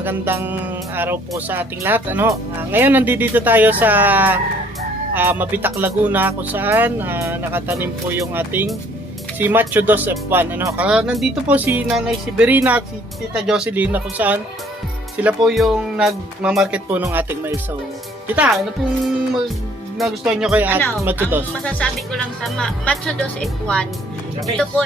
magandang araw po sa ating lahat. Ngayon nandito tayo sa Mabitak, Laguna, kung saan nakatanim po yung ating si Macho Dos F1. Nandito po si Nanay Severina at si Tita Jocelyn, kung saan sila po yung nagmamarket po ng ating mais. So, Tita, ano pong nagustuhan nyo kay Macho Dos? Ang masasabi ko lang sa Macho Dos F1, ito po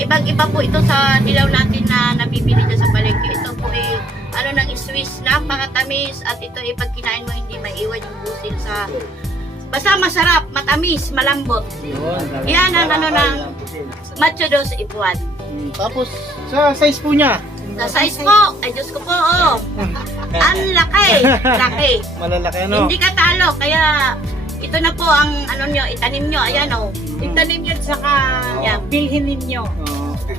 ibang-iba po ito sa dilaw natin na nabibili dyan sa palengke. Ito po ng Swiss, napakatamis, at ito pag kinain mo hindi maiwan yung busil sa basta masarap, matamis, malambot. Yan ang ng Macho Dos F1. Tapos sa size po niya, Sa size po, ay Diyos ko po, ang laki, laki. malalaki Hindi ka talo, kaya ito na po ang nyo, itanim nyo, ayan Itanim nyo saka Yan. bilhin ninyo.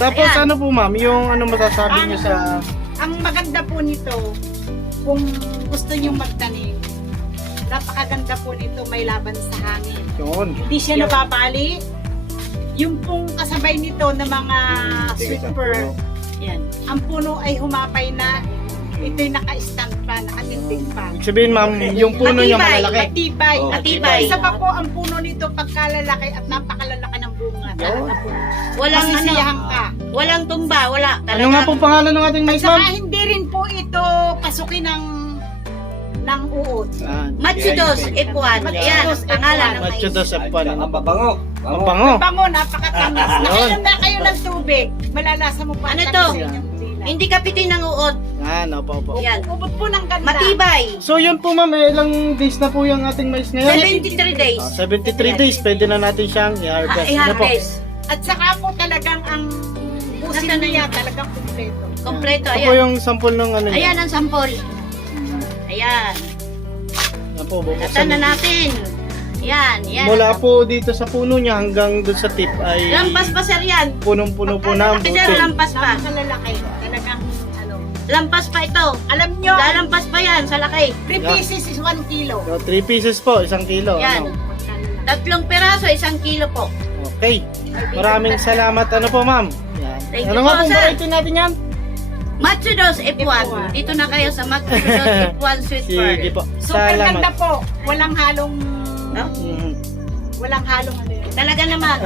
Tapos Ayan. ano po ma'am, yung masasabi nyo sa... Ang maganda po nito, kung gusto nyo magtanim, napakaganda po nito, may laban sa hangin. Yun. Hindi siya nababali. Yung pong kasabay nito na mga sweet pear, yan. Ang puno ay humapay na, ito'y naka-stand pa, nakatindig pa. Ibig sabihin ma'am, yung puno niya Matibay. malalaki. Matibay. Oh, matibay. Isa pa po ang puno nito pagkalalaki at napakalalaki ng bunga. Talaga po. Walang Masisiyahan ka. walang tumba, wala. Ano nga po pangalan ng ating At mais saka ma'am? hindi rin po ito pasukin ng uod. Macho Dos F1, ayan ang pangalan ng Macho mais. Dos F1. Ang babango. Ang bango. Bango, napakatamis. Nakainom na kayo ng tubig. Malalasa mo pa. Ano ang to? tamis ng dila. Hindi kapitin ng uod. Opo. Yan. Ubod po ng ganda. Matibay. So yun po ma'am, ilang days na po yung ating mais ngayon? 73 days. 73 days, pwede na natin siyang i-harvest. Ano po? I-harvest. At saka po talagang ang pusin Nasaan na niya yan? talagang kumpleto. Kompleto, Ito po ayan. yung sample ng ano niya. Ayan ang sampol. Ayan. Yan po, bubuksan Tatan na natin. Yan. Mula po dito sa puno niya hanggang doon sa tip ay Lampas pa sir yan. punong-puno po na ang Kasi sir, butil. lampas pa. Napakalalaki. Talagang Lampas pa ito. alam nyo, Lalampas pa yan sa laki. 3 pieces is 1 kilo. So, 3 pieces po, 1 kilo. Yan. Ano? 3 peraso, 1 kilo po. Okay. Maraming salamat. Ano po ma'am? Yan. Thank Ano you nga po, pong sir. variety natin yan? Macho Dos F1. Dito na kayo sa Macho Dos F1 Sweet Pearl. Sige po. Super ganda Salamat. po. Walang halong No? Mhm. ano yun. Talaga naman.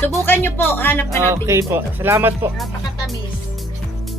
Subukan nyo po. Hanap ka natin. Okay po. Salamat po. Napaka